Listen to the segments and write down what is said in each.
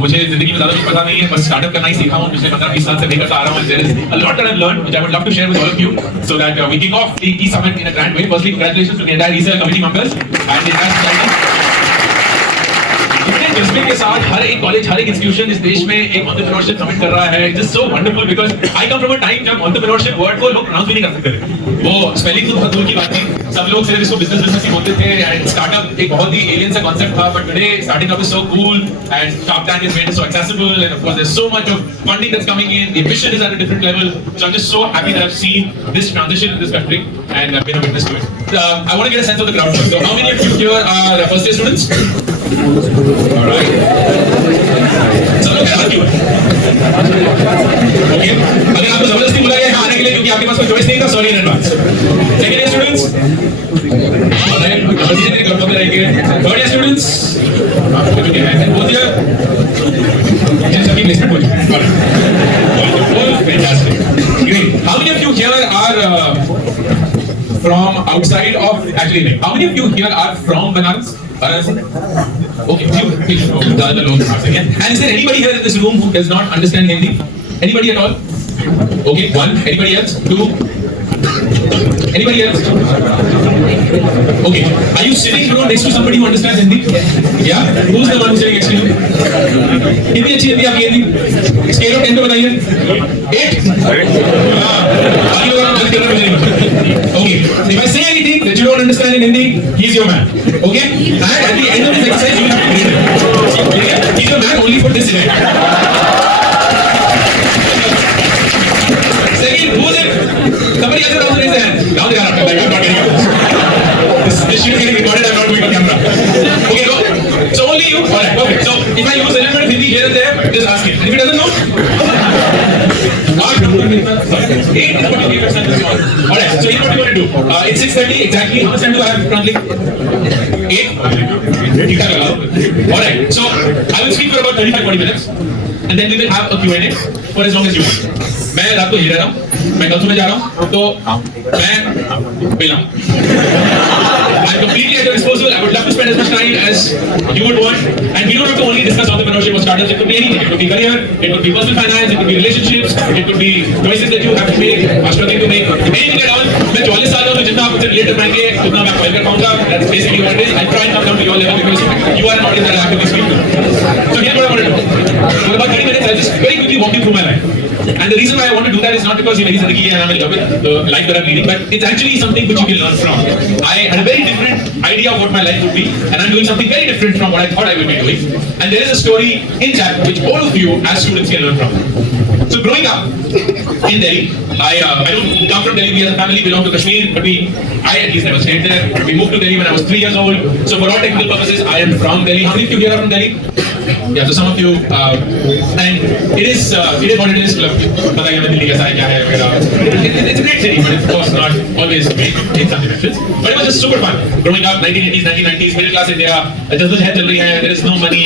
मुझे जिंदगी में ज्यादा कुछ पता नहीं है, बस स्टार्टअप करना ही सीखा हूँ पिछले 15-20 साल से मैं करता आ रहा हूँ. There is a lot that I've learned which I would love to share with all of you so that we kick off the E-Summit in a grand way. Firstly, congratulations to the entire ECL committee members and the entire society. जिसमें के साथ हर एक college, हर एक institution इस देश में एक entrepreneurship summit कर रहा है. It's so wonderful because I come from a time जब एंटरप्रेन्योरशिप वर्ड को लोग प्रोनाउंस भी नहीं कर सकते थे. वो स्पेलिंग तो बहुत दूर की बात थी. सब लोग सिर्फ इसको बिजनेस ही बोलते थे एंड स्टार्टअप एक बहुत ही एलियन सा कांसेप्ट था. But today starting up is so cool and Shark Tank is made it so accessible and of course there's so much of funding that's coming in. The ambition is at a different level. So I'm just so happy that I've seen this transition in this country and I've been a witness to it. I want to get a sense of the crowd first. So how many of you here are first year students? All right. सब लोग हैरान क्यों हैं? Okay. अगर आपको जबरदस्ती बुलाया गया यहाँ आने के लिए क्योंकि आपके पास कोई चॉइस नहीं था, sorry in advance. Second year students? All right. धीरे-धीरे करते रहेंगे. Third year students? Fourth year? सभी प्लेसमेंट हो चुके हैं. Fantastic. Great. How many of you here are from outside of actually? How many of you here are from Banaras? Okay, the other loans are saying. And is there anybody here in this room who does not understand Hindi? Anybody at all? Okay, one. Anybody else? Two. Anybody else? Okay. Are you sitting next to somebody who understands Hindi? Yeah. Who's the one sitting next to you? Hindi अच्छी हिंदी आपकी Hindi? Scale of 10 पे बताइए. 8. बाकी लोगों को मदद करना मुझे नहीं पता. Okay. If I say anything that you don't understand in Hindi, he's your man. Okay? And at the end of this exercise, you have to read it. He's your man only for this event. Second, who's it? Somebody else around raise their hand. Down there, I'm not getting it. This shit is getting recorded. I'm not going on camera. Okay, no. So only you. All right. Okay. So if I use a little bit of Hindi here and there, just ask him. And if he doesn't know, 8 is what you gave us. All right. So here's what we're going to do. It's 6:30 exactly. How much time do I have currently? 8. All right. So I will speak for about 35-40 minutes, and then we will have a Q&A for as long as you want. मैं रात को ही रह रहा हूँ, मैं कल सुबह जा रहा हूँ, तो मैं बिना I'm completely at your disposal. I would love to spend as much time as you would want. And we don't have to only discuss entrepreneurship or startups. It could be anything. It could be career, it could be personal finance, it could be relationships, it could be choices that you have to make, are struggling to make. Anything at all. मैं 44 साल का हूँ, तो जितना आप मुझसे relate कर पाएंगे, उतना मैं आपको help कर पाऊँगा. That's basically what it is. I try and come down to your level because you are an audience that I have to speak to. So here's what I want to do. For about 30 minutes, I'll just very quickly walk you through my life. And the reason why I want to do that is not because ये मेरी ज़िंदगी है and I'm in love with the life that I'm leading, but it's actually something which you can learn from. I had a very different idea of what my life would be, and I'm doing something very different from what I thought I would be doing. And there is a story in that which all of you as students can learn from. So growing up in Delhi, I don't come from Delhi. We as a family belong to Kashmir, but I at least never stayed there. We moved to Delhi when I was 3 years old. So for all technical purposes, I am from Delhi. How many of you here are from Delhi? Yeah, so some of you, and it is what it is. पता है मैं दिल्ली कैसा है क्या है वगैरह. It's a great city, but it's of course not always great in some dimensions. But it was just super fun. Growing up, 1980s, 1990s, middle class India. जल्द है चल रही है. There is no money.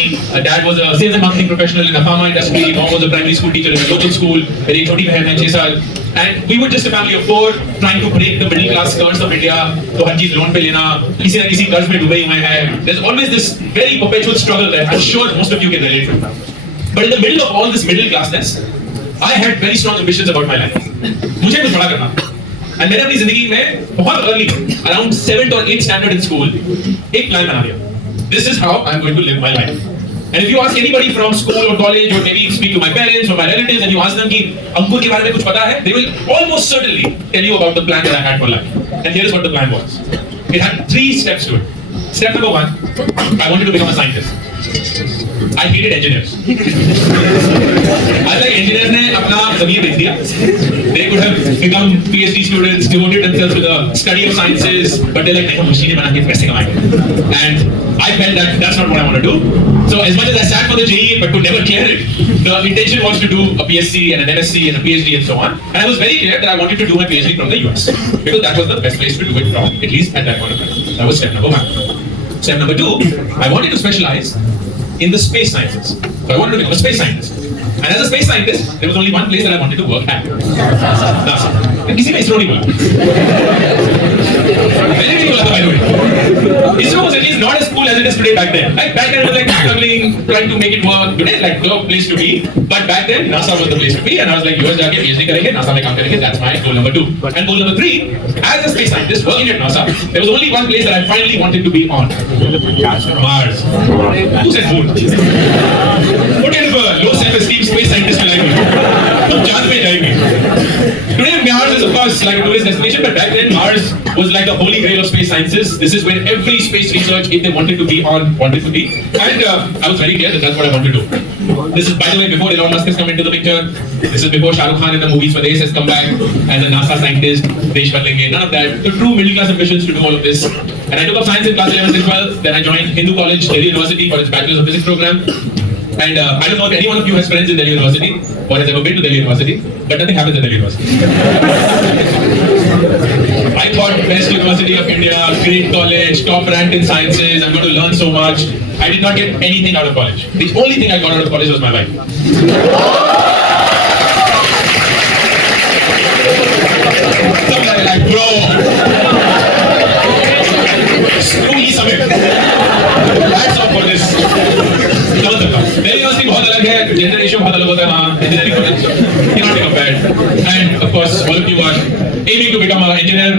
Dad was a sales and marketing professional in the pharma industry. Mom was a primary school teacher in a local school. मेरी छोटी बहन है 6 साल. And we were just a family of 4 trying to break the middle class curse of India. तो हर चीज loan पे लेना, किसी ना किसी कर्ज में डूबे हुए हैं. There's always this very perpetual struggle that I'm sure most of you can relate to. But in the middle of all this middle classness, I had very strong ambitions about my life. मुझे कुछ बड़ा करना. And मैंने अपनी जिंदगी में बहुत early, around 7th or 8th standard in school, एक plan बना लिया. This is how I'm going to live my life. And if you ask anybody from school or college or maybe speak to my parents or my relatives and you ask them कि अंकुर के बारे में कुछ पता है, they will almost certainly tell you about the plan that I had for life. And here is what the plan was. It had 3 steps to it. Step number 1, I wanted to become a scientist. I hated engineers. I like engineers ने अपना ज़मीन बेच दिया. They could have become PhD students, devoted themselves to the study of sciences, but they're like नहीं मशीनें बना के पैसे कमाएंगे. And I felt that that's not what I want to do. So as much as I sat for the JEE but could never clear it, the intention was to do a BSc and an MSc and a PhD and so on. And I was very clear that I wanted to do my PhD from the US because that was the best place to do it from, at least at that point of time. That was step number 1. Step number 2, I wanted to specialize in the space sciences. So I wanted to become a space scientist. And as a space scientist, there was only one place that I wanted to work at. NASA. And किसी में इसरो नहीं बोला. Very cool, by the way. ISRO was at least not as cool as it is today back then. Like back then it was like struggling, trying to make it work. Today like the place to be. But back then NASA was the place to be, and I was like, US जाके PhD करेंगे, NASA में काम करेंगे. That's my goal number 2. And goal number 3, as a space scientist working at NASA, there was only one place that I finally wanted to be on. Mars. Who said moon? What kind of a low self-esteem space scientist will I be? तुम चांद पे जाएंगे. Today Mars is of course like a tourist destination, but back then Mars was like the holy grail of space sciences. This is where every space research, if they wanted to be on, wanted to be. And I was very clear that that's what I want to do. This is, by the way, before Elon Musk has come into the picture. This is before Shah Rukh Khan in the movie Swades has come back as a NASA scientist. Desh Badlenge. None of that. The true middle class ambitions to do all of this. And I took up science in class 11 and 12. Then I joined Hindu College, Delhi University for its Bachelor's of Physics program. And I don't know if any one of you has friends in Delhi University or has ever been to Delhi University, but nothing happens at Delhi University. I thought best University of India, great college, top ranked in sciences, I'm going to learn so much. I did not get anything out of college. The only thing I got out of college was my wife. Somebody like, bro, screw ye Samir. That's all for this. Delhi University बहुत अलग है, gender ratio बहुत अलग होता है वहाँ, engineering college cannot be compared. And of course, all of you are aiming to become an engineer.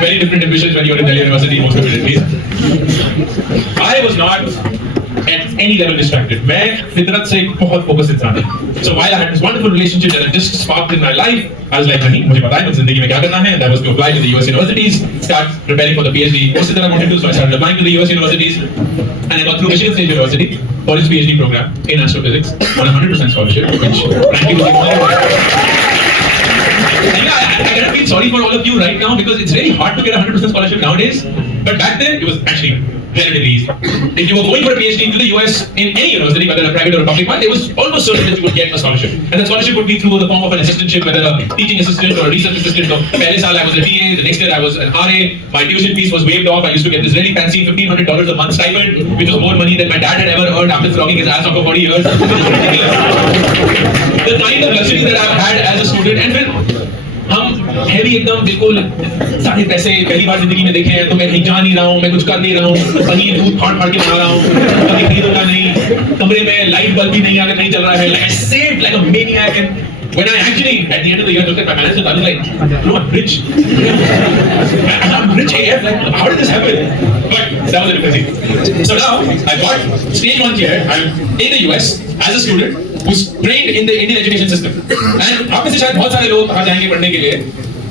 Very different ambitions when you are in Delhi University, most of it at least. I was not at any level distracted. मैं फितरत से एक बहुत focused इंसान हूँ. So while I had this wonderful relationship that had just sparked in my life, I was like, नहीं, मुझे पता है मुझे ज़िंदगी में क्या करना है. And that was to apply to the US universities, start preparing for the PhD courses that I wanted to. So I started applying to the US universities, and I got through Michigan State University for its PhD program in astrophysics on a 100% scholarship, which frankly was the and yeah, I cannot feel sorry for all of you right now because it's very hard to get a 100% scholarship nowadays. But back then, it was actually relatively easy. If you were going for a PhD into the US in any university, whether a private or a public one, it was almost certain that you would get a scholarship. And the scholarship would be through the form of an assistantship, whether a teaching assistant or a research assistant. So, पहले साल I was a TA, the next year I was an RA. My tuition fees was waived off. I used to get this really fancy $1,500 a month stipend, which was more money than my dad had ever earned after flogging his ass off for 40 years. It was ridiculous. The kind of luxury that I've had as a student, and फिर हम heavy एकदम बिल्कुल सारे पैसे पहली बार जिंदगी में देखे हैं तो मैं कहीं जा नहीं रहा हूँ, मैं कुछ कर नहीं रहा हूँ, पनीर दूध फाड़ फाड़ के बना रहा हूँ, कभी खरीदूंगा नहीं, कमरे में लाइट बल्ब भी नहीं अगर नहीं चल रहा है, like I saved like a maniac. And when I actually at the end of the year looked at my finances, I was like, bro, I'm rich. I'm rich AF. Like, how did this happen? But that was a different thing. So now I got stage 1 here. I'm in the US as a student who's trained in the Indian education system. And आप में से शायद बहुत सारे लोग वहाँ जाएंगे पढ़ने के लिए.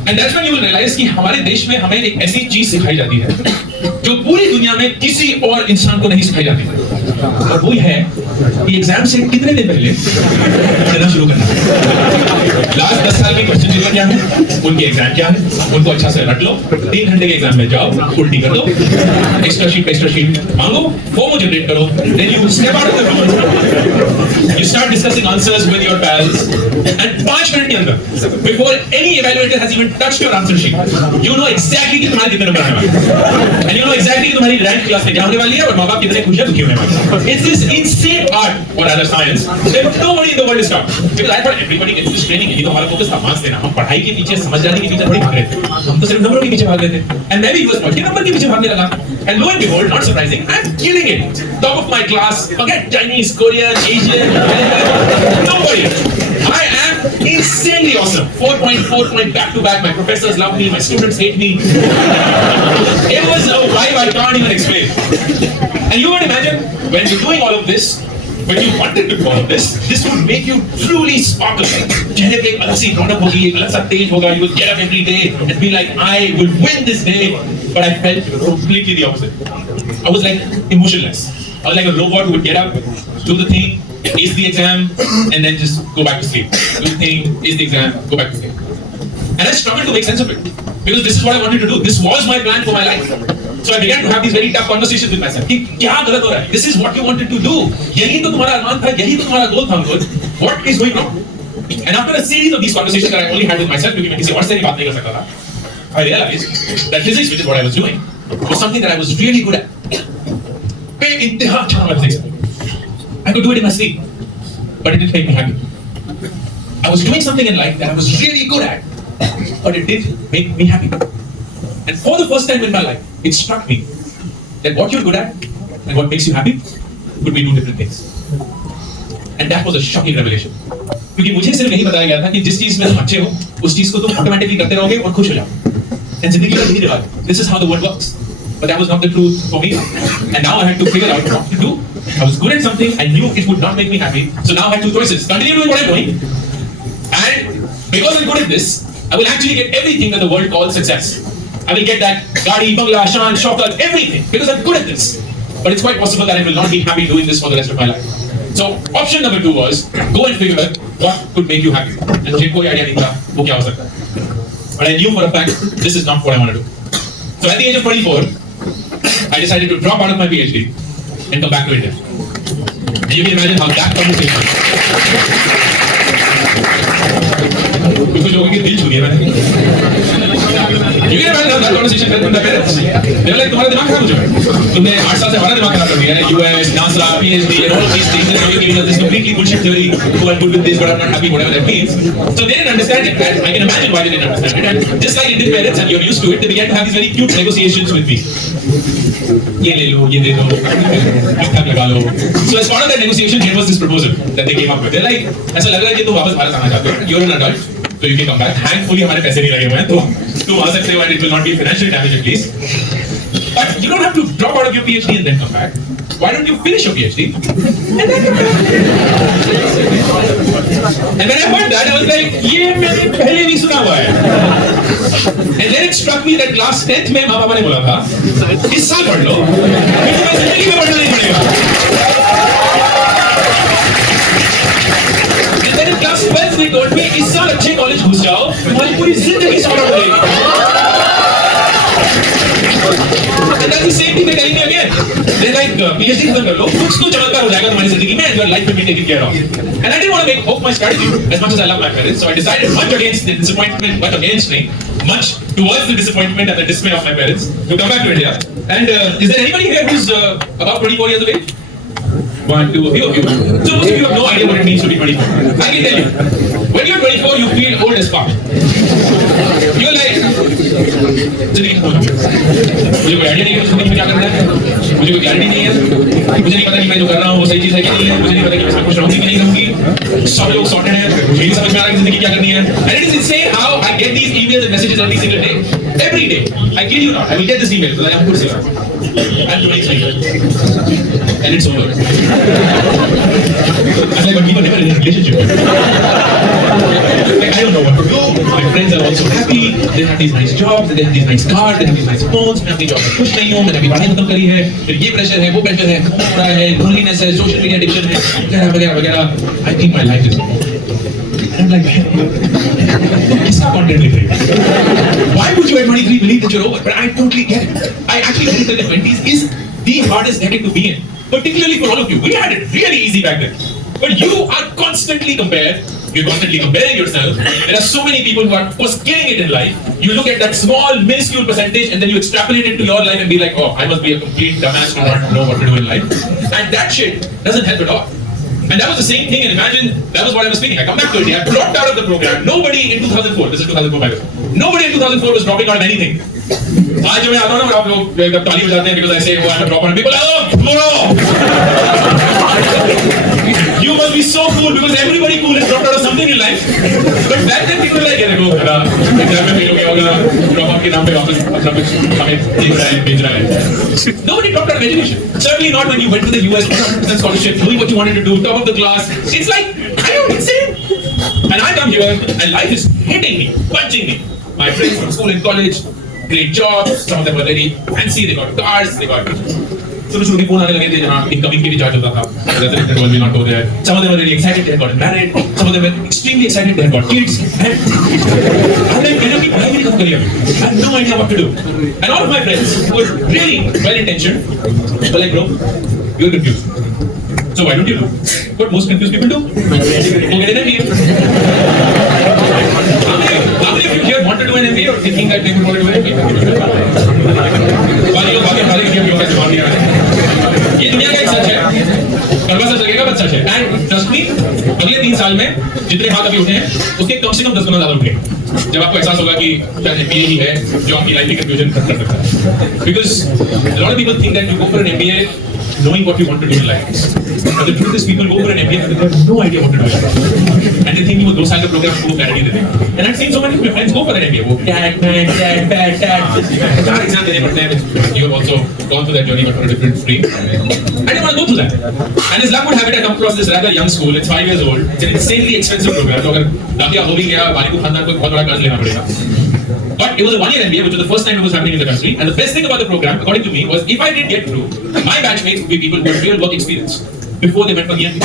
And that's when you will realize कि हमारे देश में हमें एक ऐसी चीज सिखाई जाती है जो पूरी दुनिया में किसी और इंसान को नहीं सिखाई जाती है. और वो है कि एग्जाम से कितने दिन पहले पढ़ना शुरू करना है. लास्ट 10 साल के क्वेश्चन पेपर क्या है, उनके एग्जाम क्या है, उनको अच्छा से रट लो. 3 घंटे के एग्जाम में जाओ, उल्टी कर दो, एक्स्ट्रा शीट मांगो, फॉर्म जनरेट करो, then you step out of the room, you start discussing answers with your pals, and 5 minute के अंदर before any evaluator has even touched your answer sheet, you know exactly कि तुम्हारे कितने number आने वाले, and you know exactly कि तुम्हारी rank class में क्या होने वाली है और माँ बाप कितने खुश है दुखी होने वाले. It's this insane art or rather science that nobody in the world is taught. Because I thought everybody gets this training. ये तो हमारा फोकस था मार्क्स देना. हम पढ़ाई के पीछे समझदारी के पीछे थोड़ी भाग रहे थे. हम तो सिर्फ नंबरों के पीछे भाग रहे थे. And maybe he was not. Number के पीछे भागने लगा. And lo and behold, not surprising, I'm killing it. Top of my class. Forget Chinese, Korean, Asian, nobody. I am insanely awesome. 4.4 point back to back. My professors love me. My students hate me. It was a vibe I can't even explain. And you would imagine when you're doing all of this, when you wanted to do all of this would make you truly sparkle. चेहरे पे एक अलग सी रौनक होगी, एक अलग सा तेज होगा. You would get up every day and be like, I will win this day. But I felt completely the opposite. I was like emotionless. I was like a robot who would get up, do the thing, ace the exam, and then just go back to sleep. Do the thing, ace the exam, go back to sleep. And I struggled to make sense of it. Because this is what I wanted to do. This was my plan for my life. So I began to have these very tough conversations with myself. कि क्या गलत हो रहा है? This is what you wanted to do. यही तो तुम्हारा अरमान था, यही तो तुम्हारा गोल था. What is going wrong? And after a series of these conversations that I only had with myself, क्योंकि मैं किसी और से भी बात नहीं कर सकता था, I realized that physics, which is what I was doing, was something that I was really good at. बेइंतहा अच्छा था physics. I could do it in my sleep, but it didn't make me happy. I was doing something in life that I was really good at, but it didn't make me happy. And for the first time in my life, it struck me that what you're good at and what makes you happy could be two different things. And that was a shocking revelation. क्योंकि मुझे सिर्फ यही बताया गया था कि जिस चीज में तुम अच्छे हो उस चीज को तुम ऑटोमेटिकली करते रहोगे और खुश हो जाओ. And जिंदगी का यही रिवाज. This is how the world works. But that was not the truth for me. And now I had to figure out what to do. I was good at something. I knew it would not make me happy. So now I had two choices. Continue doing what I'm doing. And because I'm good at this, I will actually get everything that the world calls success. I will get that Gadi, Bangla, Shan, Shaukat, everything. Because I'm good at this. But it's quite possible that I will not be happy doing this for the rest of my life. So option number 2 was go and figure out what could make you happy. And मुझे कोई idea नहीं था वो क्या हो सकता है. But I knew for a fact this is not what I want to do. So at the age of 24, I decided to drop out of my PhD and come back to India. And you can imagine how that conversation. कुछ लोगों के दिल छू दिया मैंने. You can imagine how that conversation went with my parents. They were like, तुम्हारा दिमाग खराब हो चुका है. तुमने 8 साल से हमारा दिमाग खराब कर दिया है. US, NASA, PhD, and all of these things. And you're giving us this completely bullshit theory. Oh, I'm good with this, but I'm not happy, whatever that means. So they didn't understand it. And I can imagine why they didn't understand it. And just like Indian parents, and you're used to it, they began to have these very cute negotiations with me. ये ले लो, ये दे दो, मीठा लगा लो. So as part of that negotiation, here was this proposal that they came up with. They're like, ऐसा लग रहा है कि तुम वापस भारत आना चाहते हो. You're an adult. So you can come back. Thankfully हमारे पैसे नहीं लगे हुए हैं तो तुम आ सकते हो and it will not be financial damage at least. But you don't have to drop out of your PhD and then come back. Why don't you finish your PhD and then come back? And when I heard that, I was like, ये मैंने पहले नहीं सुना हुआ है. And then it struck me that class 10th में माँ पापा ने बोला था, इस साल पढ़ लो, फिर तुम्हें जिंदगी में पढ़ना नहीं पड़ेगा. क्लास 12th में told me इस साल अच्छे कॉलेज घुस जाओ तुम्हारी पूरी जिंदगी सॉर्ट हो जाएगी. And that's the same thing they're telling me again. They're like PhD खत्म कर लो कुछ तो चमत्कार हो जाएगा तुम्हारी जिंदगी में and your life will be taken care of. And I didn't want to make hope my strategy as much as I love my parents, so I decided much against the disappointment, much towards the disappointment and the dismay of my parents to come back to India. And is there anybody here who's about 24 years of age? 1, 2, a few of you. So most of you have no idea what it means to be 24. I can tell you, when you're 24, you feel old as fuck. You're like, मुझे कोई idea नहीं है मुझे क्या करना है, मुझे कोई क्लैरिटी नहीं है, मुझे नहीं पता कि मैं जो कर रहा हूँ वो सही चीज़ है कि नहीं है, मुझे नहीं पता कि मैं इसमें खुश रहूँगी कि नहीं रहूँगी. सब लोग सॉर्टेड हैं, मुझे नहीं समझ में आ रहा है जिंदगी क्या करनी है. And it is insane how I get these emails and messages every single day. Every day. I kid you not. I will get this email because I am good singer. I'm doing something. And it's over. I'm like, but we were never in a relationship. Like, I don't know what to do. My friends are also happy. They have these nice jobs, they have these nice cars, they have these nice phones. मैं अपनी job में खुश नहीं हूँ, मैंने अभी पढ़ाई खत्म करी है, फिर ये प्रेशर है, वो प्रेशर है, हो रहा है, लोनलीनेस है, सोशल मीडिया एडिक्शन है, वगैरह वगैरह वगैरह. I think my life is over. And I'm like, किसका content लिख रहे हो? Why would you at 23 believe that you're over? But I totally get it. I actually think that the 20s is the hardest decade to be in, particularly for all of you. We had it really easy back then, but you are constantly compared. You're constantly comparing yourself. There are so many people who are killing it in life. You look at that small, minuscule percentage, and then you extrapolate it to your life and be like, oh, I must be a complete dumbass to not know what to do in life. And that shit doesn't help at all. And that was the same thing, and imagine, that was what I was thinking. I come back to India, I dropped out of the program. Nobody in 2004, this is 2004 by the way, nobody in 2004 was dropping out of anything. आज जब मैं आता हूँ ना, आप लोग ताली बजाते हैं because I say, oh, I'm a dropper, and people are like, oh, you must be so cool because everybody cool has dropped out of something in life. But back then people were like, देखो, exam में fail हो गया होगा, drop out के नाम पे वापस अपना कुछ हमें भेज रहा है. Nobody dropped out of education. Certainly not when you went to the US, 100% scholarship, doing what you wanted to do, top of the class. It's like, are you insane? And I come here, and life is hitting me, punching me. My friends from school and college, great jobs, some of them were very fancy, they got cars, they got शुरू की phone आने लगे थे जहाँ incoming के recharge होता था. Resident will not go there. Some of them were really excited, they had gotten married. Some of them were extremely excited, they had got kids. And I'm like, मैंने अपनी पढ़ाई भी नहीं खत्म करी अभी. I have no idea what to do. And all of my friends who were really well-intentioned were like, bro, you're confused. So why don't you do what most confused people do? Go get an MBA. How many of you here want to do an MBA or thinking that they would want to do an MBA? ये दुनिया का एक सच है, करवा सच लगेगा but सच है. And trust me, अगले 3 साल में जितने हाथ अभी उठे हैं उसके कम से कम 10 गुना ज्यादा उठेंगे. जब आपको एहसास होगा कि शायद MBA ही है जो आपकी लाइफ की कंफ्यूजन खत्म कर सकता है। Because a lot of people think that you go for an MBA knowing what you want to do in life. But the truth is people go for an MBA but they have no idea what to do in life. And they think वो 2 साल का programme को clarity दे देंगे। And I've seen so many of my friends go for an MBA. वो चार exam देने पड़ते हैं। You have also gone through that journey but on a different stream. I didn't want to go through that. And as luck would have it, I come across this rather young school. It's 5 years old. It's an insanely expensive program. तो अगर दाखिला हो भी गया, वाली को खानदान को बहुत बड़ा कर्ज लेना पड़ेगा। But it was a 1-year MBA, which was the first time it was happening in the country. And the best thing about the program, according to me, was if I did get through, my batchmates would be people who had real work experience before they went for EMB.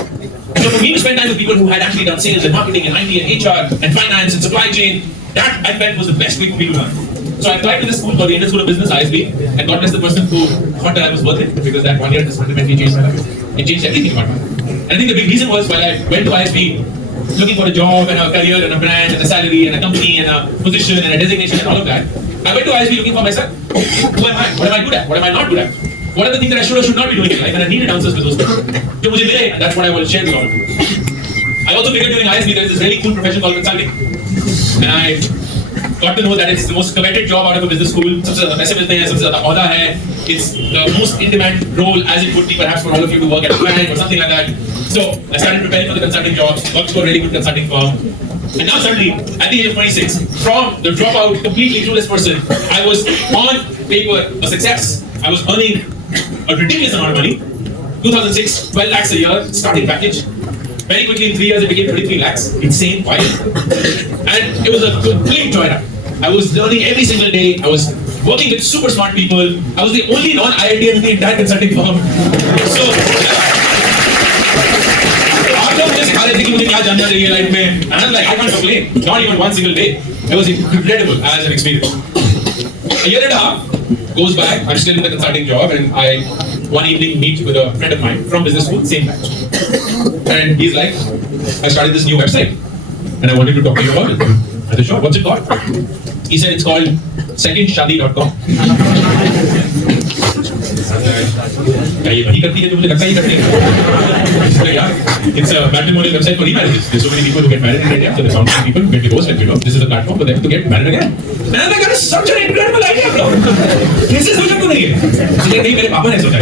So for me to spend time with people who had actually done sales and marketing and IT and HR and finance and supply chain, that I felt was the best way for me to learn. So I applied to this school called the Indian School of Business, ISB, and God bless the person who thought that I was worth it, because that 1 year just fundamentally changed my life. It changed everything about me. And I think the big reason was while I went to ISB, looking for a job and a career and a brand and a salary and a company and a position and a designation and all of that, I went to ISB looking for myself. Who am I? What am I good at? What am I not good at? What are the things that I should or should not be doing in life? And I needed answers to those questions. जो मुझे मिले, that's what I will share with all of you. I also figured during ISB there is this really cool profession called consulting. And I got to know that it's the most coveted job out of a business school. सबसे ज़्यादा पैसे मिलते हैं, सबसे ज़्यादा औदा है. It's the most in-demand role, as it would be perhaps for all of you to work at a bank or something like that. So I started preparing for the consulting jobs, worked for a really good consulting firm. And now suddenly, at the age of 26, from the dropout, completely clueless person, I was on paper a success. I was earning a ridiculous amount of money. 2006, 12 lakhs a year, starting package. Very quickly, in 3 years, it became 23 lakhs. Insane, why? And it was a complete joyride. I was learning every single day. I was working with super smart people. I was the only non-IITian in the entire consulting firm. So, आप लोग मुझे सिखा रहे थे कि मुझे क्या जानना चाहिए लाइफ में. And I was like, I can't complain. Not even one single day. It was incredible as an experience. A year and a half goes by. I'm still in the consulting job, and I one evening meet with a friend of mine from business school, same batch. And he's like, I started this new website, and I wanted to talk to you about it. I said, sure. What's it called? He said it's called secondshadi.com. क्या ये वही करती है जो मुझे लगता ही करती है? यार, it's a matrimonial website for remarriages. There's so many people who get married in India, so they found some people get divorced and this is a platform for them to get married again. And I was like, that is such an incredible idea, bro. कैसे सोचा तूने ये? इसलिए नहीं, मेरे पापा ने सोचा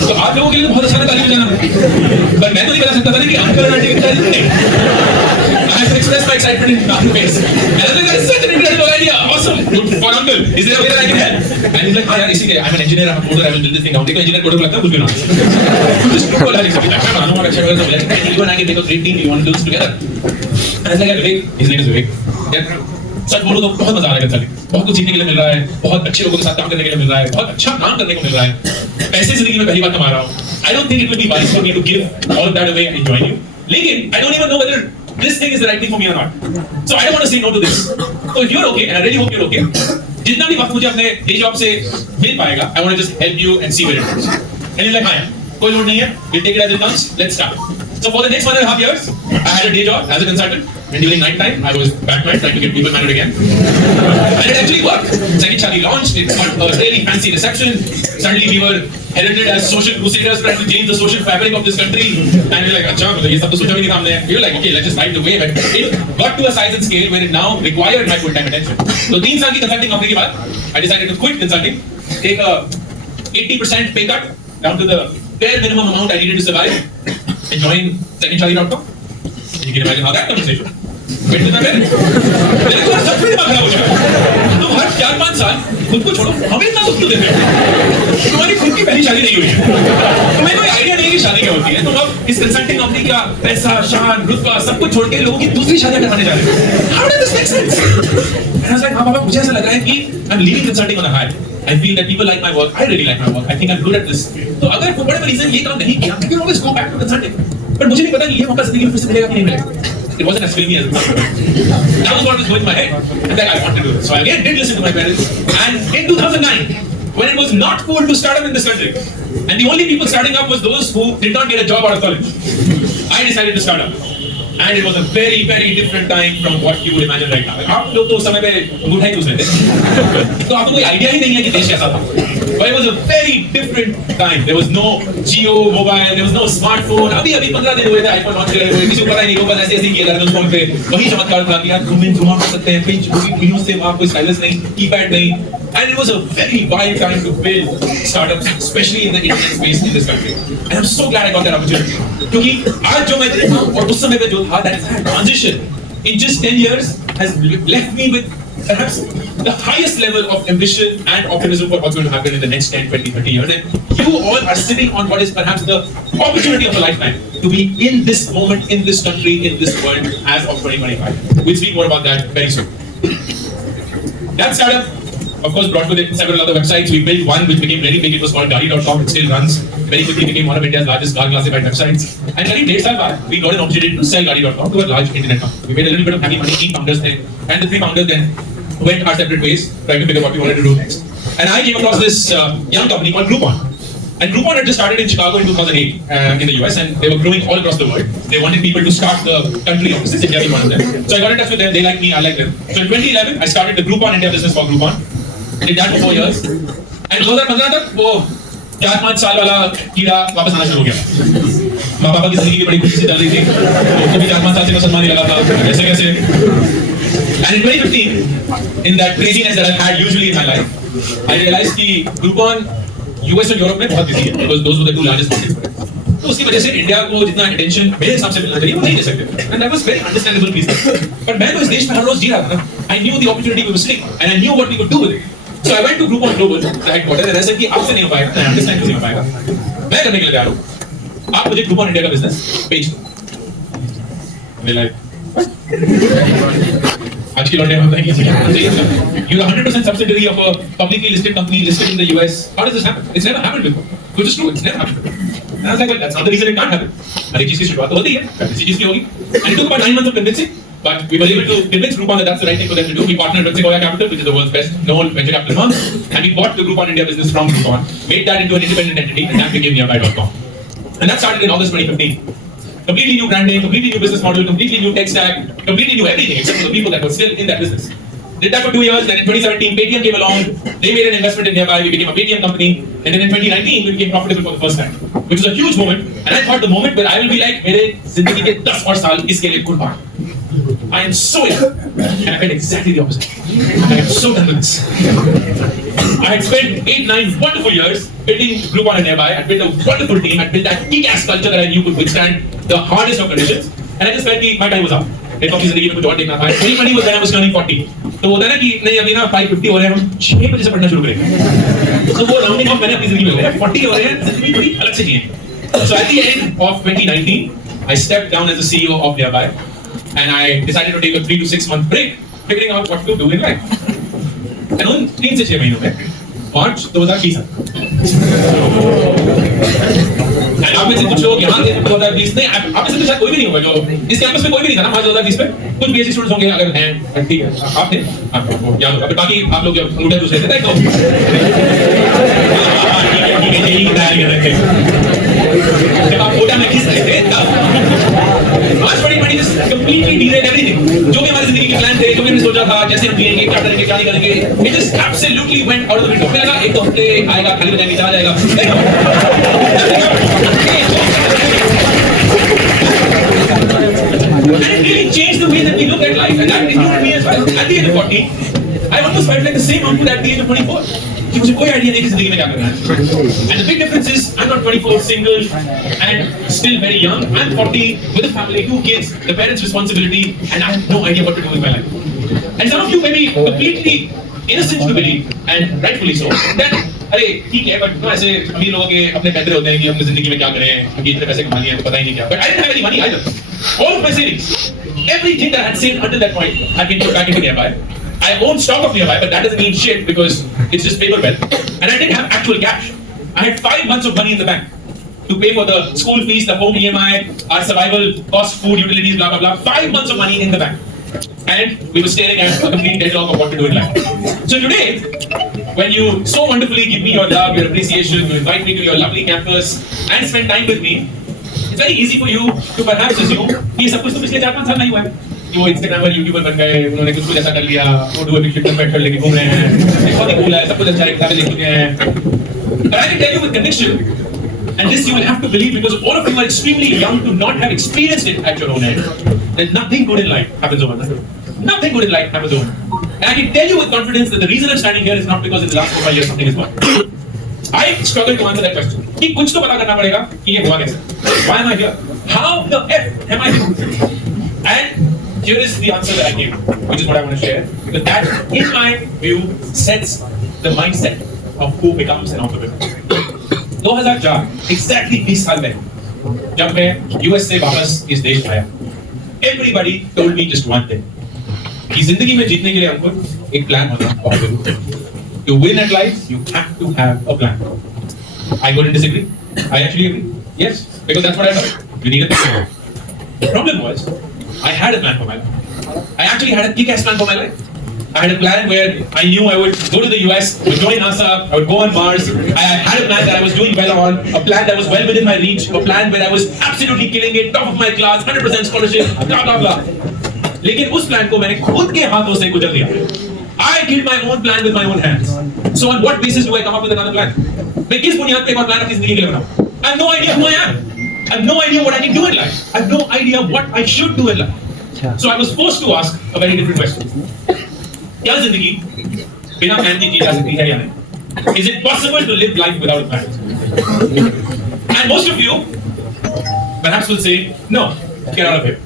तो आप लोगों के लिए बहुत अच्छा ताली बजाना, पर मैं तो नहीं बता सकता था कि अंकल और आंटी के I have expressed my excitement in our face. And I was like, that is such an incredible idea. Awesome. Good for uncle. Is there a way that I can help? And he's like, हाँ यार, इसीलिए I'm an engineer, I'm a coder, I will build this thing. देखो engineer coder को लगता है कुछ भी ना. Just बोला है इसलिए मैं मानूंगा अच्छा वगैरह सब मिला. And you and I can make a great team. You want to do this together? And I was like, Vivek, his name is Vivek. यार सच बोलो तो बहुत मजा आ रहा है कंसल्टिंग. बहुत कुछ सीखने के लिए मिल रहा है, बहुत अच्छे लोगों के साथ काम करने के लिए मिल रहा है, बहुत अच्छा काम करने को मिल रहा है. पैसे जिंदगी में पहली बार कमा रहा हूँ. I don't think it will be wise for me to give all of that away and join you. लेकिन I don't even know whether this thing is the right thing for me or not. So I don't want to say no to this. So if you're okay, and I really hope you're okay, जितना भी वक्त मुझे अपने day job से मिल पाएगा, I want to just help you and see where it goes. And he's like, हाँ, कोई load नहीं है, we'll take it as it comes. Let's start. So for the next 1.5 years, I had a day job as a consultant, and during night time, I was back night trying to get people married again. And it actually worked. Second Shadi launched, it got a really fancy reception. Suddenly we were heralded as social crusaders trying to change the social fabric of this country. And we were like, अच्छा, ये सब तो सोचा भी नहीं था हमने. We were like, okay, let's just ride the wave. But it got to a size and scale where it now required my full-time attention. So 3 साल की consulting company के बाद, I decided to quit consulting, take a 80% pay cut down to the bare minimum amount I needed to survive, and join secondshadi.com. You can imagine how that conversation. मेरे को सच में दिमाग खराब हो जाएगा. तुम हर 4-5 साल खुद को छोड़ो, हमें इतना दुख क्यों देते हो? तुम्हारी खुद की पहली शादी नहीं हुई है, तुम्हें कोई आइडिया नहीं है कि शादी क्या होती है. तुम अब इस कंसल्टिंग कंपनी का पैसा, शान, रुतबा सब कुछ छोड़ के लोगों की दूसरी शादी करवाने जा रहे हो. How does this make sense? And I was like, हाँ बाबा, मुझे ऐसा लग रहा है कि I'm leaving consulting on a high. I feel that people like my work. I really like my work. I think I'm good at this. तो अगर for whatever reason ये काम नहीं किया, I can always go back to consulting. पर मुझे नहीं पता कि ये मौका जिंदगी में फिर से मिलेगा कि नहीं मिलेगा. It wasn't as filmy as it sounded. That was what was going in my head. And then I wanted to do it. So I again did listen to my parents. And in 2009, when it was not cool to start up in this country, and the only people starting up was those who did not get a job out of college, I decided to start up. And it was a very, very different time from what you would imagine right now. आप लोग तो उस समय पे अंगूठा ही चूस रहे थे. तो आपको कोई आइडिया ही नहीं है कि देश कैसा था. but it was a very different time. There was no Jio mobile, there was no smartphone. अभी 15 दिन हुए थे iPhone launch करे हुए, किसी को पता ही नहीं होगा, बस ऐसे किया जा रहा था उस फोन पे. वही चमत्कार था कि यार zoom in zoom out कर सकते हैं, पिंच से वहाँ कोई stylus नहीं, keypad नहीं. And it was a very wild time to build startups, especially in the internet space in this country. And I'm so glad I got that opportunity. क्योंकि आज जो मैं देखता हूँ और उस समय पे जो था, that is that transition in just 10 years has left me with perhaps the highest level of ambition and optimism for what's going to happen in the next 10, 20, 30 years. And you all are sitting on what is perhaps the opportunity of a lifetime to be in this moment, in this country, in this world as of 2025. We'll speak more about that very soon. That startup, of course, brought with it several other websites. We built one which became very big. It was called Gaadi.com. It still runs. Very quickly became one of India's largest car classified websites. And very late back, we got an opportunity to sell Gaadi.com to a large internet company. We made a little bit of happy money, 3 founders then. And the 3 founders then went our separate ways, trying to figure out what we wanted to do next. And I came across this young company called Groupon. And Groupon had just started in Chicago in 2008 in the US, and they were growing all across the world. They wanted people to start the country offices, India being one of them. So I got in touch with them, they like me, I like them. So in 2011, I started the Groupon India business for Groupon. Did that for 4 years. And 2015 तक वो 4-5 साल वाला कीड़ा वापस आना शुरू हो गया. माँ पापा की जिंदगी भी बड़ी खुशी से चल रही थी. तो भी 4-5 साल से मुसलमान ही लगा था. कैसे. And in 2015, in that craziness that I've had usually in my life, I realized कि Groupon US और यूरोप में बहुत busy है because those were the 2 largest markets. तो उसकी वजह से इंडिया को जितना attention मेरे हिसाब से मिलना चाहिए वो नहीं दे सकते. And that was very understandable reason. But मैं तो इस देश में हर रोज जी रहा था ना. I knew the opportunity we were sitting and I knew what we could do with it. So I went to Groupon Global, the headquarters, and I said कि आपसे नहीं हो पाएगा, I understand नहीं हो पाएगा. मैं करने के लिए तैयार हूँ. आप मुझे Groupon India का business बेच दो. They like, आज की लौटे हम नहीं चाहिए. You're 100% subsidiary of a publicly listed company listed in the US. How does this happen? It's never happened before. Which is true, it's never happened before. And I was like, well, that's not the reason it can't happen. हर एक चीज़ की शुरुआत होती है, किसी चीज़ की होगी. And it took about 9 months of convincing. But we were able to convince Groupon that that's the right thing for them to do. We partnered with Sequoia Capital, which is the world's best known venture capital firm, and we bought the Groupon India business from Groupon, made that into an independent entity, and that became Nearby.com. And that started in August 2015. Completely new branding, completely new business model, completely new tech stack, completely new everything except for the people that were still in that business. Did that for 2 years, then in 2017, Paytm came along, they made an investment in Nearby, we became a Paytm company, and then in 2019, we became profitable for the first time, which was a huge moment, and I thought the moment where I will be like, मेरे जिंदगी के 10 और साल इसके लिए कुर्बान. I am so young, and I felt exactly the opposite. I am so done with this. I had spent 8-9 wonderful years building Groupon and Nearby. I built a wonderful team. I built that kick-ass culture that I knew could withstand the hardest of conditions. And I just felt that my time was up. एक अपनी जिंदगी में कुछ और देखना था. 2020 was when I was turning 40. तो होता है ना कि नहीं अभी ना 550 हो रहे हैं, हम 6 बजे से पढ़ना शुरू करेंगे. तो वो राउंडिंग ऑफ मैंने अपनी जिंदगी में लिया. 40 हो रहे हैं, जिंदगी थोड़ी अलग से जिए. So at the end of 2019, I stepped down as the CEO of Nearby. And I decided to take a 3 to 6 month break, figuring out what to do in life. And उन 3 से 6 महीनों में मार्च 2020 and आप में से कुछ लोग यहाँ थे 2020 नहीं आप में से तो शायद कोई भी नहीं होगा जो इस कैंपस में कोई भी नहीं था ना मार्च 2020 में कुछ बीएससी स्टूडेंट्स होंगे अगर हैं ठीक है आप थे आपको याद होगा बाकी आप लोग जब अंगूठे दूसरे थे तो जब आप कोटा में घिस रहे थे मार्च 2020 just completely derailed everything. जो भी हमारी जिंदगी के प्लान थे, जो भी हमने सोचा था, कैसे हम जिएंगे, क्या करेंगे, क्या नहीं करेंगे, it just absolutely went out of the window. मुझे लगा एक तो हफ्ते आएगा, खाली बजाएंगे, चला जाएगा. And it really changed the way that we look at life, and that included me as well. At the age of 40, I almost felt like the same uncle at the age of 24. कि मुझे कोई idea नहीं कि जिंदगी में क्या करना है. And the big difference is I'm not 24, single, and still very young. I'm 40 with a family, 2 kids, the parents' responsibility, and I have no idea what to do with my life. And some of you may be completely innocent to believe, and rightfully so, that अरे ठीक है, but ऐसे अमीर लोगों के अपने पैसे होते हैं कि अपनी जिंदगी में क्या करें, अभी इतने पैसे कमा लिए हैं तो पता ही नहीं क्या. But I didn't have any money either. All of my savings, everything that I had saved until that point, had been put back into Nearby. I own stock of Nearby, but that doesn't mean shit because it's just paper wealth. And I didn't have actual cash. I had 5 months of money in the bank to pay for the school fees, the home EMI, our survival cost, food, utilities, blah, blah, blah. 5 months of money in the bank. And we were staring at a complete deadlock of what to do in life. So today, when you so wonderfully give me your love, your appreciation, you invite me to your lovely campus and spend time with me, it's very easy for you to perhaps assume कि ये सब कुछ तो पिछले 4-5 साल नहीं हुआ है. कि वो इंस्टाग्रामर यूट्यूबर बन गए, उन्होंने कुछ ऐसा कर लिया, वो डू अभी फिटनेस पेट्रोल लेके घूम रहे हैं, बहुत ही कूल है, सब कुछ अच्छा है, किताबें लिख चुके हैं. But I can tell you with conviction, and this you will have to believe because all of you are extremely young to not have experienced it at your own end. That nothing good in life happens overnight. Nothing good in life happens overnight. And I can tell you with confidence that the reason I'm standing here is not because in the last 4 or 5 years something is gone. I struggle to answer that question. कि कुछ तो पता करना पड़ेगा कि ये हुआ कैसे? Why am I here? How the F am I here? And here is the answer that I gave, which is what I want to share, because that, in my view, sets the mindset of who becomes an entrepreneur. 2004, exactly 20 साल पहले, जब मैं US से वापस इस देश आया, everybody told me just one thing, कि जिंदगी में जीतने के लिए हमको एक प्लान होना बहुत जरूरी है. To win at life, you have to have a plan. I wouldn't disagree. I actually agree. Yes, because that's what I heard. You need a plan. The problem was, I had a plan for my life. I actually had a kick-ass plan for my life. I had a plan where I knew I would go to the US, would join NASA, I would go on Mars. I had a plan that I was doing well on, a plan that was well within my reach, a plan where I was absolutely killing it, top of my class, 100% scholarship, blah blah blah. लेकिन उस plan को मैंने खुद के हाथों से कुचल दिया. I killed my own plan with my own hands. So on what basis do I come up with another plan? मैं किस बुनियाद पे एक और प्लान अपनी जिंदगी के लिए बनाऊं? I have no idea who I am. I have no idea what I can do in life. I have no idea what I should do in life. So I was forced to ask a very different question. क्या जिंदगी बिना plan के जी जा सकती है या नहीं? Is it possible to live life without a plan? And most of you perhaps will say, no, get out of here.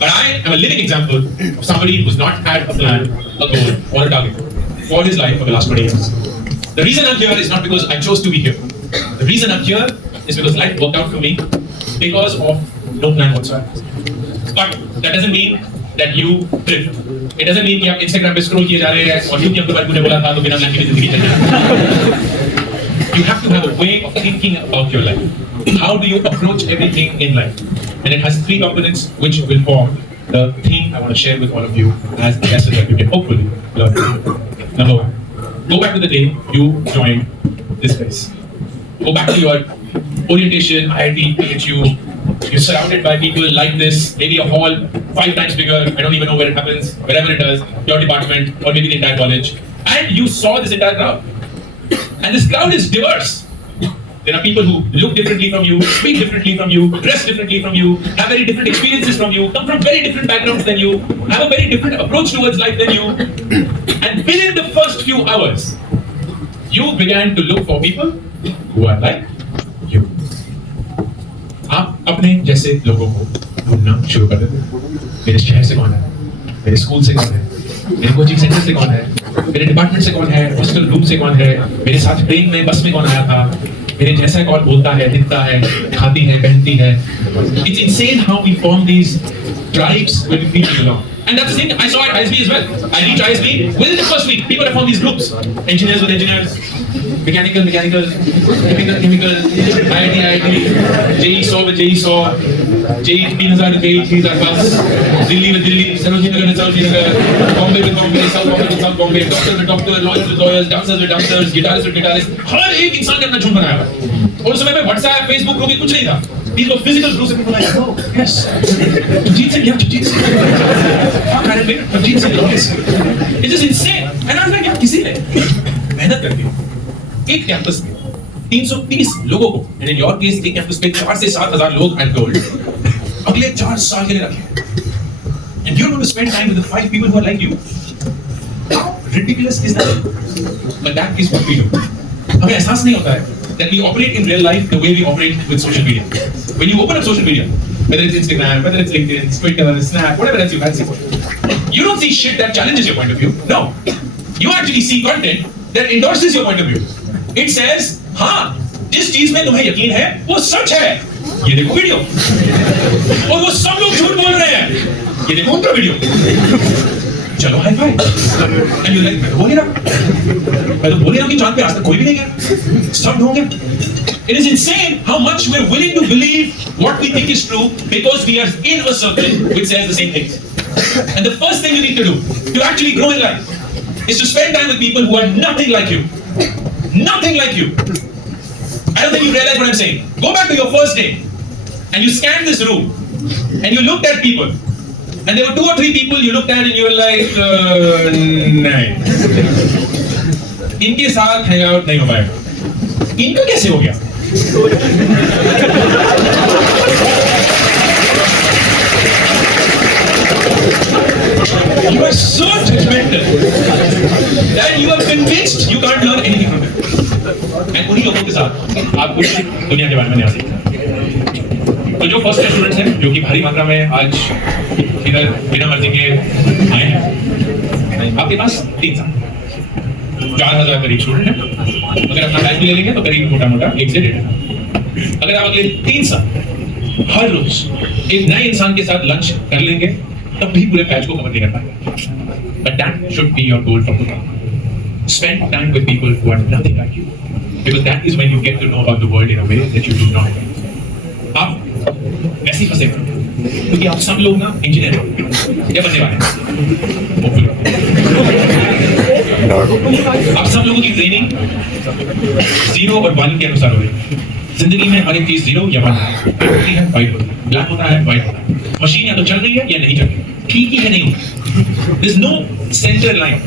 But I am a living example of somebody who's not had a plan, a goal, or a target for his life for the last 20 years. The reason I'm here is not because I chose to be here. The reason I'm here is because life worked out for me because of no plan whatsoever. But that doesn't mean that you drift. It doesn't mean कि आप Instagram पे scroll किए जा रहे हैं और YouTube के बारे में बोला था तो बिना plan के जिंदगी चल रही. You have to have a way of thinking about your life. How do you approach everything in life? And it has 3 components which will form the thing I want to share with all of you as a lesson that you can hopefully learn. Number 1, go back to the day you joined this place. Go back to your orientation, IIT, PHU. You're surrounded by people like this, maybe a hall 5 times bigger, I don't even know where it happens, wherever it does, your department, or maybe the entire college. And you saw this entire crowd. And this crowd is diverse. There are people who look differently from you, speak differently from you, dress differently from you, have very different experiences from you, come from very different backgrounds than you, have a very different approach towards life than you. And within the first few hours, you began to look for people who are like you. आप अपने जैसे लोगों को ढूंढना शुरू कर देते. मेरे शहर से कौन है? मेरे स्कूल से कौन है? मेरे कोचिंग सेंटर से कौन है? मेरे डिपार्टमेंट से कौन है? हॉस्टल रूम से कौन है? मेरे साथ ट्रेन में बस में कौन आया था? मेरे जैसा कौन बोलता है, दिखता है, खाती है, पहनती है. It's insane how we form these tribes when we feel belong. And that's the thing I saw at ISB as well. I reached ISB within the first week. People have formed these groups. Engineers with engineers, mechanical, chemical, IIT, JEE Saw with JEE Saw, JEE 3000 with JEE 3000 plus, Delhi with Delhi, Sarojini Nagar with Sarojini Nagar, Bombay with Bombay, South Bombay with South Bombay, doctor with doctor, lawyers with lawyers, dancers with dancers, guitarist with guitarist. हर एक इंसान ने अपना झुंड बनाया हुआ. और उस समय में WhatsApp, Facebook ग्रुप कुछ नहीं था. These were physical groups of people like, oh, yes. Jagjeet Singh, yeah, Jagjeet Singh. Fuck, I didn't Jagjeet Singh, yes. It's just insane. And I was like, यार किसी ने मेहनत करके एक कैंपस में 330 लोगों को, and in your case एक कैंपस में 4 से 7,000 लोग I'm told, अगले 4 साल के लिए रखे. And you're going to spend time with the 5 people who are like you. How ridiculous is that? But that is what we do. हमें एहसास नहीं होता है that we operate in real life the way we operate with social media. When you open up social media, whether it's Instagram, whether it's LinkedIn, Twitter, Snap, whatever else you fancy, you don't see shit that challenges your point of view. No. You actually see content that endorses your point of view. It says, हाँ, जिस चीज में तुम्हें यकीन है, वो सच है. ये देखो वीडियो. और वो सब लोग झूठ बोल रहे हैं. ये देखो उनका वीडियो. चलो hi fi. And you're like, मैं तो बोल ही रहा कि चांद पे आज तक कोई भी नहीं गया. सब ढूंढ गए. It is insane how much we're willing to believe what we think is true because we are in a circle which says the same things. And the first thing you need to do to actually grow in life is to spend time with people who are nothing like you. Nothing like you. I don't think you realize what I'm saying. Go back to your first day and you scanned this room and you looked at people And there were 2 or 3 people you looked at and you were like, नहीं, इनके साथ hang out नहीं हो पाएगा. इनका कैसे हो गया? You are so judgmental that you are convinced you can't learn anything from them. And उन्हीं लोगों के साथ आप कुछ दुनिया के बारे में नहीं सीखते. तो जो फर्स्ट ईयर स्टूडेंट्स हैं जो कि भारी मात्रा में आज इधर बिना मर्जी के आए हैं, आपके पास 3 साल 4,000 करीब स्टूडेंट हैं. अगर अपना बैच ले लेंगे तो करीब मोटा मोटा 1 से 1.5. अगर आप अगले 3 साल हर रोज एक नए इंसान के साथ लंच कर लेंगे तब भी पूरे बैच को कवर नहीं कर पाएंगे. But that should be your goal from today. Spend time with people who are nothing like you, because that is when you get to know about the world in a way that you do not. आप वैसे ही फंसे क्योंकि आप सब लोग ना engineer या बनने वाले हैं. आप सब लोगों की ट्रेनिंग 0 और 1 के अनुसार हो रही है. जिंदगी में हर एक चीज 0 या 1 होती है, वाइट होता है, ब्लैक होता है, वाइट होता है. मशीन या तो चल रही है या नहीं चल रही, ठीक ही है नहीं होती. There is no center line.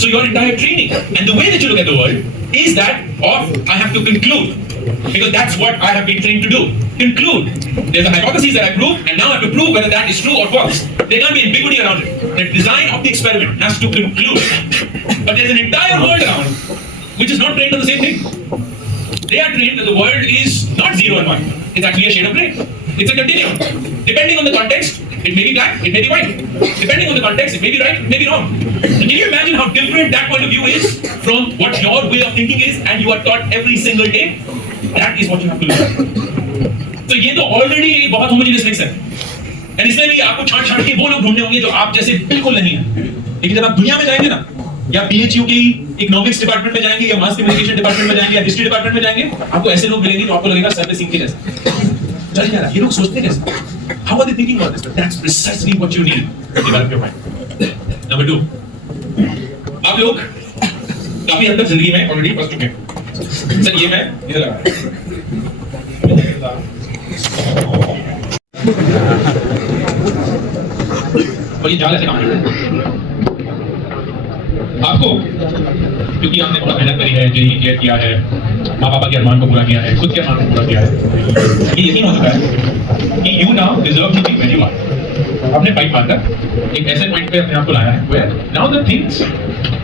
So your entire training and the way that you look at the world is that of I have to conclude, because that's what I have been trained to do. Conclude. There's a hypothesis that I prove, and now I have to prove whether that is true or false. There can't be ambiguity around it. The design of the experiment has to conclude. But there's an entire world around which is not trained on the same thing. They are trained that the world is not 0 and 1. It's actually a shade of gray. It's a continuum. Depending on the context, it may be black, it may be white. Depending on the context, it may be right, it may be wrong. And can you imagine how different that point of view is from what your way of thinking is, and you are taught every single day? That is what you have to learn. तो ये तो already बहुत homogeneous mix है. And इसमें भी आपको छांट के वो लोग ढूंढने होंगे जो आप जैसे बिल्कुल नहीं है. लेकिन जब आप दुनिया में जाएंगे ना, या बीएचयू की इकोनॉमिक्स डिपार्टमेंट में जाएंगे, या मास कम्युनिकेशन डिपार्टमेंट में जाएंगे, या हिस्ट्री डिपार्टमेंट में जाएंगे, आपको ऐसे लोग मिलेंगे जो आपको लगेगा सर पे सीख के जैसे चल जा रहा. ये लोग सोचते कैसे? How are they thinking about this? That's precisely what you need to develop your mind. Number 2, आप लोग काफी हद तक जिंदगी में ऑलरेडी फंस चुके हैं. सर ये मैं इधर लगा और ये जाल ऐसे काम करता है आपको, क्योंकि आपने थोड़ा मेहनत करी है, जेई क्लियर किया है, माँ पापा के अरमान को पूरा किया है, खुद के अरमान को पूरा किया है, ये यकीन हो चुका है कि you now deserve to be where you are. आपने फाइट मारकर एक ऐसे पॉइंट पे अपने आप को लाया है where now the things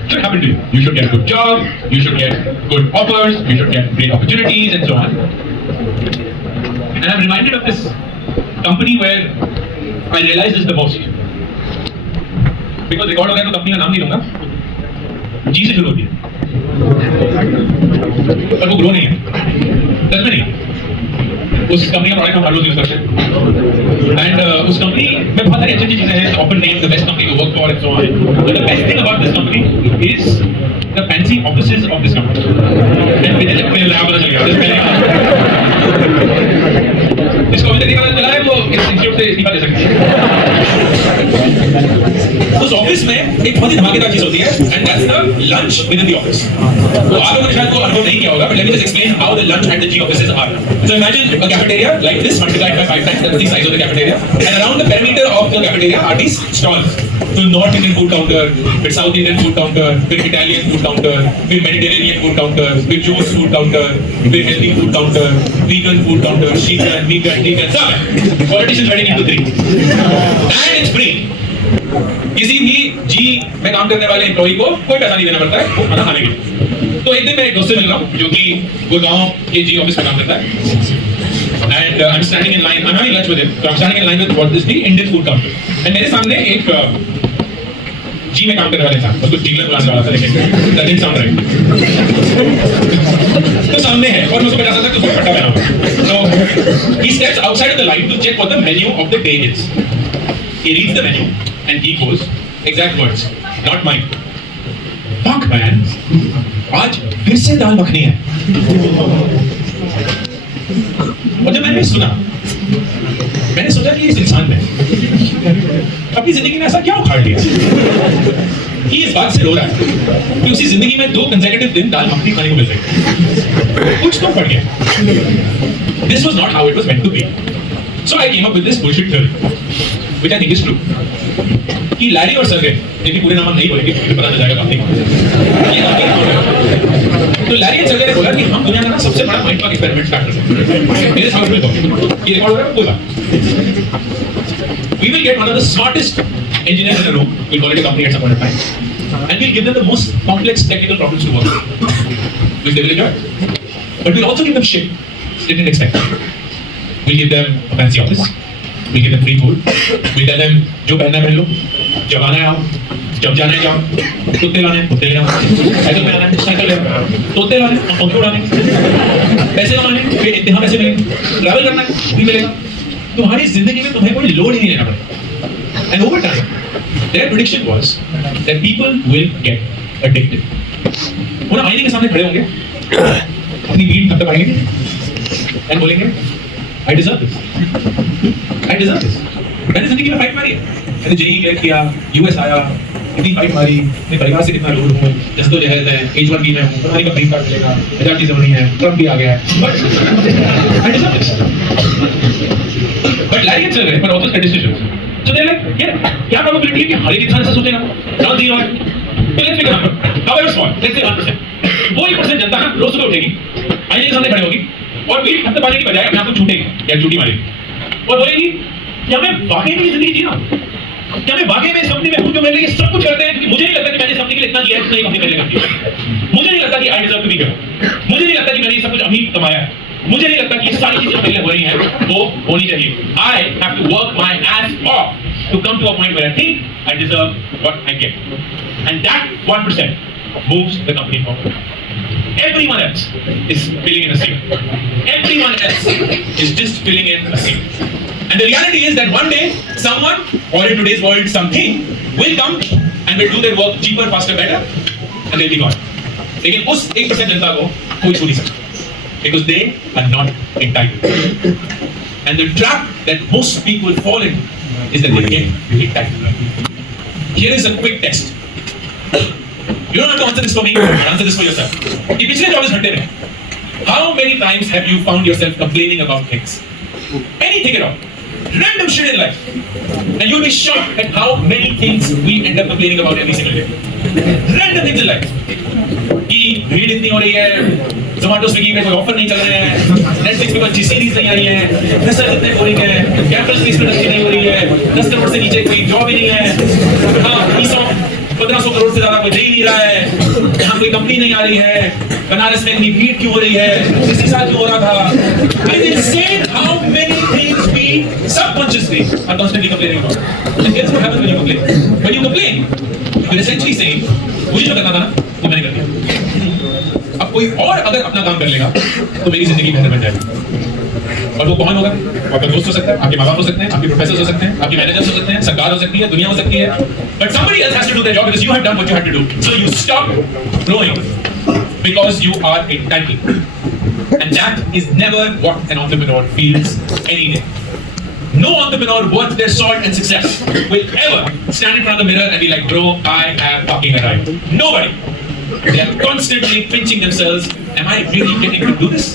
should happen to you. You should get a good job, you should get good offers, you should get great opportunities and so on. And I'm reminded of this company where I realized this the most. Because record हो गया तो company का नाम नहीं लूंगा, जी से शुरू होती है पर वो ग्रो नहीं है, सच में नहीं. उस कंपनी का प्रोडक्ट हम हर रोज यूज करते हैं. एंड उस कंपनी में बहुत सारी अच्छी चीजें हैं, often name the best company to work for and so on. But the best thing about this company is the fancy offices of this company. And मुझे अपने लैब पता चल गया इसको अभी तक नहीं पता चला है, वो इस इंस्टीट्यूट से इस्तीफा दे सकते हैं. उस ऑफिस में एक बहुत ही धमाकेदार चीज होती है, and that's the lunch with in the office. तो आप लोगों ने शायद वो अनुभव नहीं किया होगा, but let me just explain how the lunch at the G offices are. So imagine a cafeteria like this multiplied by 5 times, that's the size of the cafeteria, and around the perimeter of the cafeteria are these stalls. So North Indian food counter, फिर South Indian food counter, फिर Italian food counter, फिर Mediterranean food counter, फिर Jewish food counter, फिर healthy food counter, vegan food counter, vegan, सब है. Politicians wedding into 3, and it's free. किसी भी जी में काम करने वाले एम्प्लॉई को कोई पैसा नहीं देना पड़ता है वो खाना खाने के लिए. तो एक दिन मैं एक दोस्त से मिल रहा हूँ जो कि गुड़गांव के जी ऑफिस में काम करता है. And I'm standing in line. I'm having lunch with him. So I'm standing in line with what is the Indian food counter. And मेरे सामने एक जी में काम करने वाले इंसान, उसको डीलर बुलाने वाला था, लेकिन that didn't sound right. तो सामने है और मैं उसको 50 तक तो फटा पहना हुआ. So he steps outside of the line to check what the menu of the day is. He reads the menu and he goes, exact words, not mine. Fuck man, आज फिर से दाल मखनी है. और जब मैंने सुना, मैंने सोचा कि इस इंसान ने अपनी जिंदगी में ऐसा क्या उखाड़ लिया कि इस बात से रो रहा है कि उसी जिंदगी में 2 कंसेक्यूटिव दिन दाल मखनी खाने को मिल रही. कुछ तो पड़ गया. This was not how it was meant to be. So I came up with this bullshit theory, which I think is true. कि लैरी और सर्गे, देखिए पूरे नाम नहीं बोलेंगे, पता चल जाएगा कंपनी। तो लैरी और सर्गे ने बोला कि हम दुनिया का ना सबसे बड़ा माइंड फक एक्सपेरिमेंट स्टार्ट करते हैं। मेरे साथ में ये रिकॉर्ड हो रहा है कोई बात। We will get one of the smartest engineers in the room. We'll call it a company at some point in time, and we'll give them the most complex technical problems to work with, which they will enjoy. But we'll also give them shit they didn't expect. We'll give them a fancy office. We'll give them free food. We'll tell them जो पहनना है पहन लो, जब आना है आओ, जब जाना है जाओ, कुत्ते लाने कुत्ते ले आओ, साइकिल पे आना है साइकिल ले आओ, तोते लाने पंखे उड़ाने, पैसे कमाने फिर इतना पैसे मिलेंगे, ट्रैवल करना है भी मिलेगा। तुम्हारी जिंदगी में तुम्हें कोई लोड ही नहीं लेना पड़ेगा। And over time, their prediction was that people will get addicted. वो ना आईने के सामने खड़े होंगे, अपनी नीड खत्म आएंगे, and बोलेंगे, I deserve this. I deserve this. मैंने जिंदगी में फाइट मारी है। मैंने जेई क्रैक किया, यूएस आया, इतनी फाइट मारी, अपने परिवार से कितना दूर हूँ, जद्दोजहद है, H1B में हूँ, तुम्हारी का ग्रीन कार्ड मिलेगा, 1000 चीजें होनी है, ट्रम्प भी आ गया है, but I deserve this. But Larry and Sergey were also statisticians. So they're like, yeah, क्या probability है कि हर एक इंसान ऐसा सोचेगा? Not 0. So let's pick a number. However small, let's say 1%. वो 1% जनता ना रोज सुबह उठेगी, आईने के सामने खड़ी होगी और बीट खत्म पाने की बजाय अपने आप को छूटेगी या झूठी मारेगी और बोलेगी क्या मैं वाकई में जिंदगी जी रहा हूँ? क्या मैं वाकई में इस कंपनी में हूँ जो मेरे लिए सब कुछ करते हैं? क्योंकि मुझे नहीं लगता कि मैंने इस कंपनी के लिए इतना किया है जितना ये कंपनी मेरे लिए करती है। मुझे नहीं लगता कि I deserve to be here. मुझे नहीं लगता कि मैंने ये सब कुछ अभी कमाया है। मुझे नहीं लगता कि ये सारी चीजें मेरे लिए हो रही हैं वो होनी चाहिए। I have to work my ass off to come to a point where I think I deserve what I get, and that 1% moves the company forward. Everyone else is filling in a seat. Everyone else is just filling in a seat. And the reality is that one day someone, or in today's world something, will come and will do their work cheaper, faster, better, and they'll be gone. लेकिन उस 1% जनता को कोई छू नहीं सकता. Because they are not entitled. And the trap that most people fall into is that they get entitled. Here is a quick test. You don't have to answer this for me, answer this for yourself. कि पिछले 24 घंटे में how many times have you found yourself complaining about things? Anything at all. Random shit in life. And you'll be shocked at how many things we end up complaining about every single day. Random things in life. कि भीड़ इतनी हो रही है, Zomato Swiggy में कोई offer नहीं चल रहे हैं, Netflix पे कोई अच्छी सीरीज नहीं आई है, रिसर्च इतने बोरिंग है, कैपिटल प्लेसमेंट अच्छी नहीं हो रही है, 10 करोड़ से नीचे कोई जॉब ही नहीं है, हाँ 1500 करोड़ से ज्यादा कोई दे ही नहीं रहा है, यहाँ कोई कंपनी नहीं आ रही है, बनारस में इतनी भीड़ क्यों हो रही है, इसी साल क्यों हो रहा था. It's insane how many things we subconsciously are constantly complaining about. And here's what happens when you complain. When you complain, you're essentially saying, मुझे जो करना था ना, वो मैंने कर दिया. अब कोई और अगर अपना काम कर लेगा, तो मेरी जिंदगी बेहतर बन जाएगी. और वो कौन होगा? आपका दोस्त हो सकता है, आपके माँ बाप हो सकते हैं, आपके प्रोफेसर हो सकते हैं, आपके मैनेजर्स हो सकते हैं, सरकार हो सकती है, दुनिया हो सकती है. But somebody else has to do their job because you have done what you had to do. So you stop growing because you are entitled. And that is never what an entrepreneur feels any day. No entrepreneur worth their salt and success will ever stand in front of the mirror and be like, bro, I have fucking arrived. Nobody. They are constantly pinching themselves. Am I really getting to do this?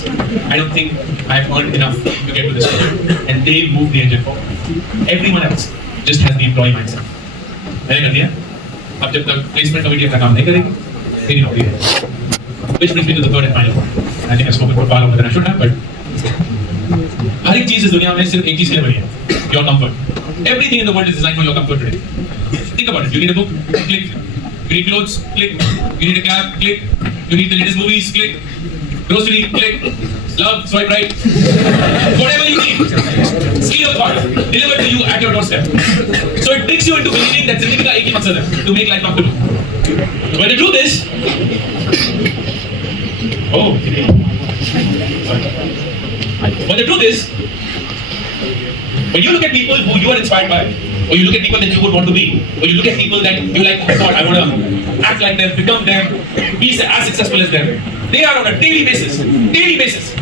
I don't think I've earned enough to get to this point. And they move the engine forward. Everyone else just has the employee mindset. मैंने कर दिया. अब जब तक placement committee अपना काम नहीं करेगी, मेरी नौकरी है. Which brings me to the third and final point. I think I've spoken for far longer than I should have, but हर एक चीज इस दुनिया में सिर्फ एक चीज के लिए बनी है. Your comfort. Everything in the world is designed for your comfort today. Think about it. You need a book? Click. You need clothes? Click. You need a cab? Click. You need the latest movies? Click. Grocery? Click. Love? Swipe right. Whatever you need. Speed of thought. Delivered to you at your doorstep. So it tricks you into believing that जिंदगी का एक ही मकसद है, to make life comfortable. When the truth is, but the truth is, when you look at people who you are inspired by, or you look at people that you would want to be, or you look at people that you like, oh God, I want to act like them, become them, be as successful as them, they are on a daily basis,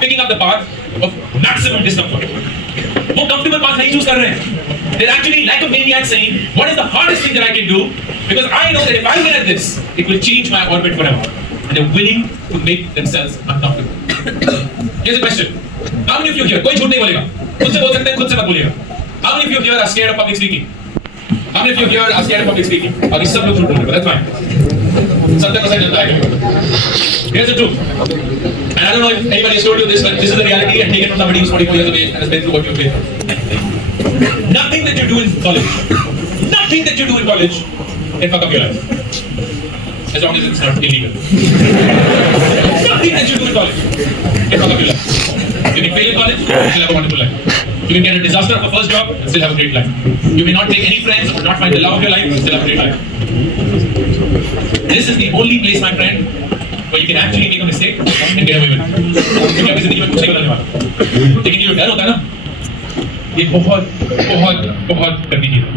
picking up the path of maximum discomfort. वो comfortable path नहीं choose कर रहे हैं. They're actually like a maniac saying, what is the hardest thing that I can do? Because I know that if I win at this, it will change my orbit forever. And they're willing to make themselves uncomfortable. Here's a question. How many of you here, कोई झूठ नहीं बोलेगा, खुद से बोल सकते हैं, खुद से मत बोलिएगा. How many of you here are scared of public speaking? How Even if you're here, are scared of public speaking, or this सब लोग झूठ बोल रहे हैं, that's fine. 70% जनता है. Here's the truth. And I don't know if anybody has told you this, but this is the reality and take it from somebody who's 44 years of age and has been through what you've been. Nothing that you do in college, nothing that you do in college can fuck up your life. As long as it's not illegal. Nothing that you do in college can fuck up your life. You can fail in college, you still have a wonderful life. You can get a disaster of a first job and still have a great life. You may not take any friends or not find the love of your life and still have a great life. This is the only place, my friend, where you can actually make a mistake and get away with it. क्योंकि आपकी जिंदगी में कुछ नहीं बदलने वाला. लेकिन ये डर होता है ना, ये बहुत बहुत बहुत गंदी चीज है.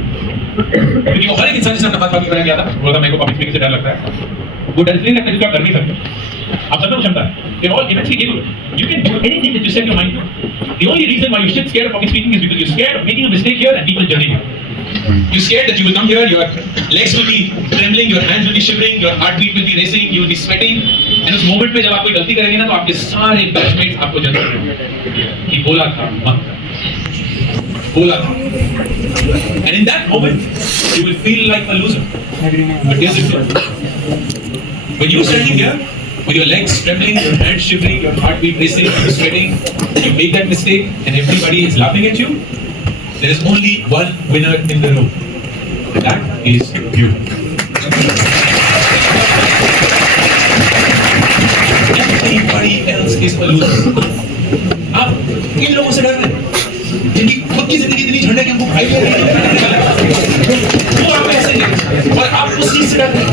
क्योंकि वो हर एक इंसान जिसने अपना बात कराया गया था, वो था मेरे को पब्लिक स्पीकिंग से डर लगता है. वो डर इसलिए लगता है जिसको आप कर नहीं सकते. आप सब में क्षमता है. You're all immensely capable. You can do anything that you set your mind to. The only reason why you should scared of public speaking is because you're scared of making a mistake here and people judging you. You're scared that you will come here, your legs will be trembling, your hands will be shivering, your heartbeat will be racing, you will be sweating. And उस moment पे जब आप कोई गलती करेंगे ना, तो आपके सारे बैचमेट्स आपको जज करेंगे कि बोला था मत कर, बोला था. And in that moment, you will feel like a loser. But here's the truth. When you're standing here, with your legs trembling, your hands shivering, your heartbeat racing, you're sweating, you make that mistake and everybody is laughing at you, there is only one winner in the room. And that is you. Everybody else is a loser. आप इन लोगों से डर रहे हैं जिनकी खुद की जिंदगी इतनी झंडे की हमको भाई ले रहे हैं, वो आप ऐसे नहीं, और आप उस चीज से डर रहे हैं.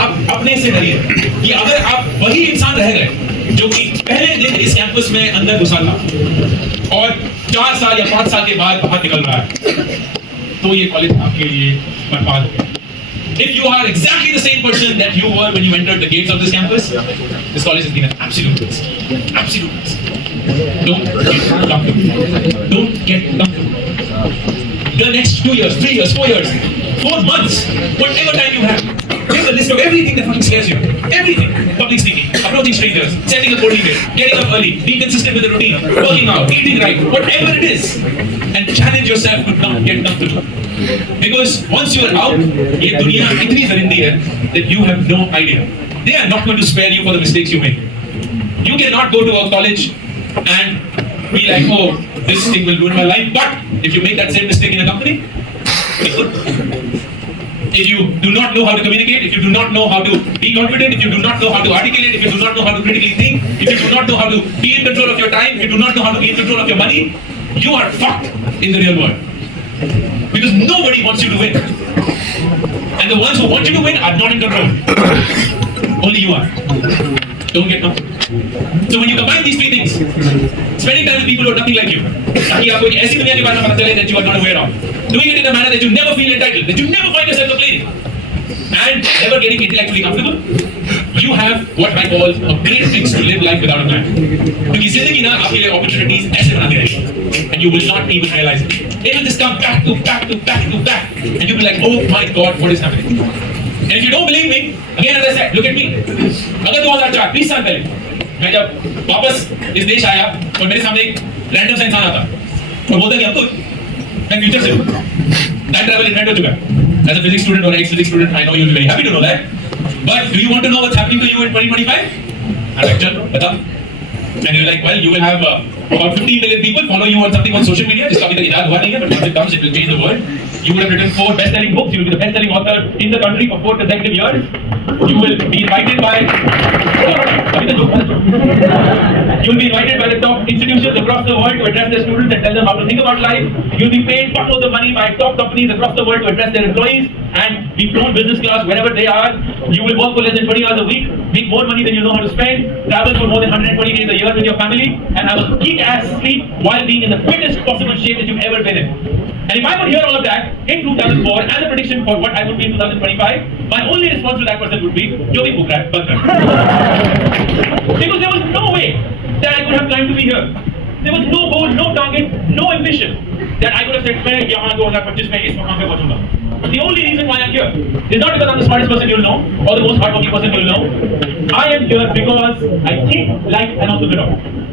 आप अपने से डरिए कि अगर आप वही इंसान रह गए जो कि पहले दिन इस कैंपस में अंदर घुसा था और 4 साल या 5 साल के बाद बाहर निकल रहा है, तो ये कॉलेज आपके लिए बर्बाद हो गया. If you are exactly the same person that you were when you entered the gates of this campus, this college has been an absolute waste. Absolute waste. Don't get comfortable. Don't get comfortable. The next 2 years, 3 years, 4 years, 4 months, whatever time you have, make a list of everything that fucking scares you. Everything. Public speaking, approaching strangers, sending a cold email, getting up early, being consistent with the routine, working out, eating right, whatever it is, and challenge yourself to not get comfortable. Because once you are out, ये दुनिया इतनी जरिंदी है that you have no idea. They are not going to spare you for the mistakes you make. You cannot go to a college and be like, oh, this thing will ruin my life. But if you make that same mistake in a company, if you do not know how to communicate, if you do not know how to be confident, if you do not know how to articulate, if you do not know how to critically think, if you do not know how to be in control of your time, if you do not know how to be in control of your money, you are fucked in the real world. Because nobody wants you to win. And the ones who want you to win are not in control. Only you are. Don't get comfortable. So when you combine these 3 things, spending time with people who are nothing like you, ताकि आपको एक ऐसी दुनिया के बारे में पता चले that you are not aware of, doing it in a manner that you never feel entitled, that you never find yourself complaining, and never getting intellectually comfortable, you have what I call a great things to live life without a plan. क्योंकि जिंदगी ना आपके लिए opportunities ऐसे बनाती रहेगी, and you will not even realize it. It will just come back to back to back to back, and you'll be like, oh my God, what is happening? And if you don't believe me, again as I said, look at me. अगर 2004 20 साल पहले मैं जब वापस इस देश आया और मेरे सामने एक रैंडम सा इंसान आता और बोलता कि अंकुर मैं फ्यूचर से हूँ, टाइम ट्रैवल इन्वेंट हो चुका है. As a physics student or ex physics student, I know you'll be very happy to know that. But do you want to know what's happening to you in 2025? I'm like, चल बता. And you're like, well, you will have about 15 million people follow you on something on social media. जिसका अभी तक इजाद हुआ नहीं है, but once it comes, it will change the world. You will have written 4 best-selling books. You will be the best-selling author in the country for 4 consecutive years. You will be invited by you will be invited by the top institutions across the world to address their students and tell them how to think about life. You will be paid fuckloads of money by top companies across the world to address their employees and be flown business class wherever they are. You will work for less than 20 hours a week, make more money than you know how to spend, travel for more than 120 days a year with your family, and have a kick-ass sleep while being in the fittest possible shape that you've ever been in. And if I would hear all of that in 2004 as a prediction for what I would be in 2025, my only response to that person would be, "Jo bhi bhuk raha hai, band kar." Because there was no way that I could have climbed to be here. There was no goal, no target, no ambition that I could have said, "मैं यहाँ 2025 में इस मुकाम पे पहुँचूंगा." The only reason why I'm here is not because I'm the smartest person you'll know or the most hardworking person you'll know. I am here because I think like an entrepreneur.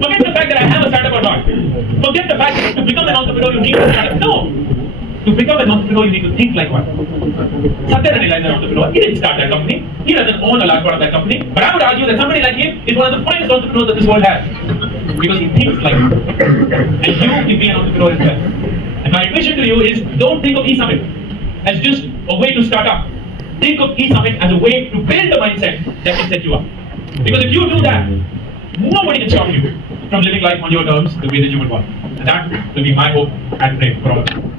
Forget the fact that I have a startup or not. Forget the fact that to become an entrepreneur you need a startup. No. To become an entrepreneur, you need to think like one. Satya Nadella is an entrepreneur. He didn't start that company. He doesn't own a large part of that company. But I would argue that somebody like him is one of the finest entrepreneurs that this world has. Because he thinks like one. And you can be an entrepreneur as well. And my advice to you is, don't think of eSummit as just a way to start up. Think of eSummit as a way to build a mindset that can set you up. Because if you do that, nobody can stop you from living life on your terms the way that you would want. And that will be my hope and pray for all of you.